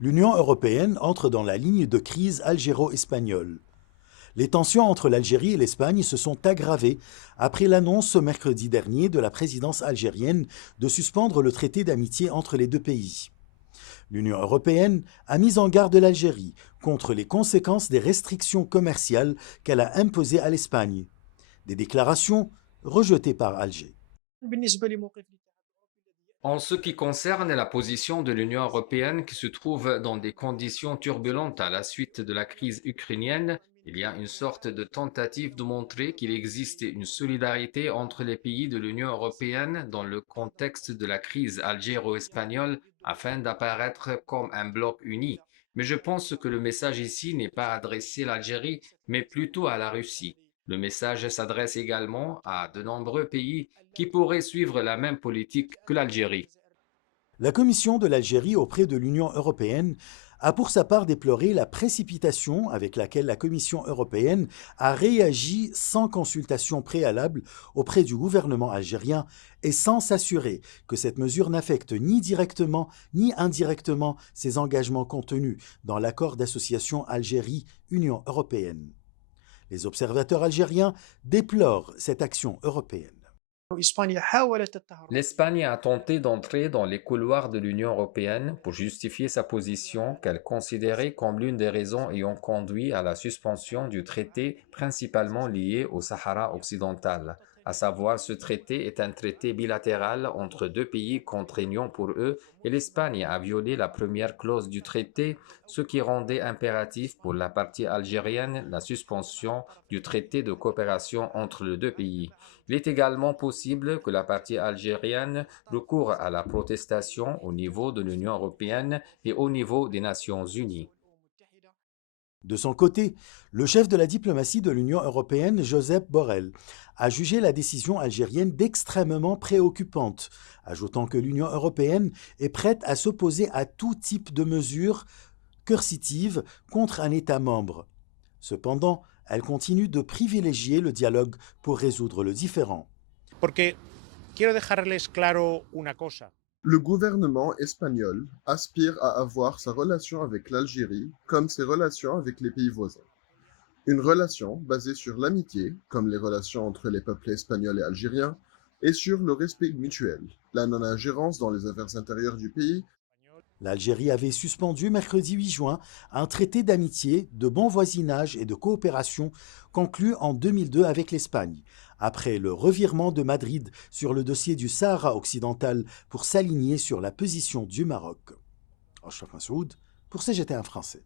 L'Union européenne entre dans la ligne de crise algéro-espagnole. Les tensions entre l'Algérie et l'Espagne se sont aggravées après l'annonce ce mercredi dernier de la présidence algérienne de suspendre le traité d'amitié entre les deux pays. L'Union européenne a mis en garde l'Algérie contre les conséquences des restrictions commerciales qu'elle a imposées à l'Espagne. Des déclarations rejetées par Alger. En ce qui concerne la position de l'Union européenne qui se trouve dans des conditions turbulentes à la suite de la crise ukrainienne, il y a une sorte de tentative de montrer qu'il existe une solidarité entre les pays de l'Union européenne dans le contexte de la crise algéro-espagnole afin d'apparaître comme un bloc uni. Mais je pense que le message ici n'est pas adressé à l'Algérie, mais plutôt à la Russie. Le message s'adresse également à de nombreux pays qui pourraient suivre la même politique que l'Algérie. La Commission de l'Algérie auprès de l'Union européenne a pour sa part déploré la précipitation avec laquelle la Commission européenne a réagi sans consultation préalable auprès du gouvernement algérien et sans s'assurer que cette mesure n'affecte ni directement ni indirectement ses engagements contenus dans l'accord d'association Algérie-Union européenne. Les observateurs algériens déplorent cette action européenne. L'Espagne a tenté d'entrer dans les couloirs de l'Union européenne pour justifier sa position qu'elle considérait comme l'une des raisons ayant conduit à la suspension du traité principalement lié au Sahara occidental. À savoir, ce traité est un traité bilatéral entre deux pays contraignants pour eux et l'Espagne a violé la première clause du traité, ce qui rendait impératif pour la partie algérienne la suspension du traité de coopération entre les deux pays. Il est également possible que la partie algérienne recourt à la protestation au niveau de l'Union européenne et au niveau des Nations unies. De son côté, le chef de la diplomatie de l'Union européenne, Josep Borrell, a jugé la décision algérienne d'extrêmement préoccupante, ajoutant que l'Union européenne est prête à s'opposer à tout type de mesures coercitives contre un État membre. Cependant, elle continue de privilégier le dialogue pour résoudre le différend. Porque quiero dejarles claro una cosa. Le gouvernement espagnol aspire à avoir sa relation avec l'Algérie comme ses relations avec les pays voisins. Une relation basée sur l'amitié, comme les relations entre les peuples espagnols et algériens, et sur le respect mutuel, la non-ingérence dans les affaires intérieures du pays. L'Algérie avait suspendu mercredi 8 juin un traité d'amitié, de bon voisinage et de coopération conclu en 2002 avec l'Espagne, après le revirement de Madrid sur le dossier du Sahara occidental pour s'aligner sur la position du Maroc. Ashraf Massoud pour CGT1 français.